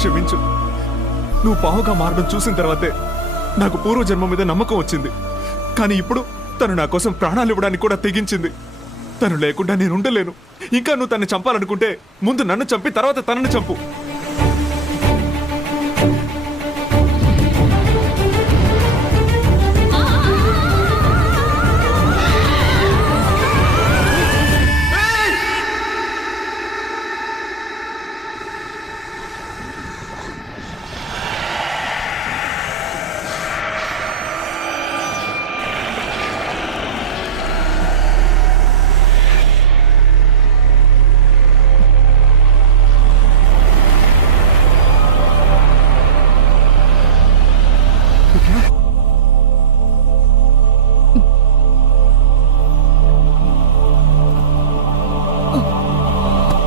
క్షమించు. నువ్వు పావుగా మారడం చూసిన తర్వాతే నాకు పూర్వజన్మ మీద నమ్మకం వచ్చింది. కానీ ఇప్పుడు తను నా కోసం ప్రాణాలు ఇవ్వడానికి కూడా తెగించింది. తను లేకుండా నేను ఉండలేను. ఇంకా నువ్వు తన్ని చంపాలనుకుంటే ముందు నన్ను చంపి తర్వాత తనను చంపు.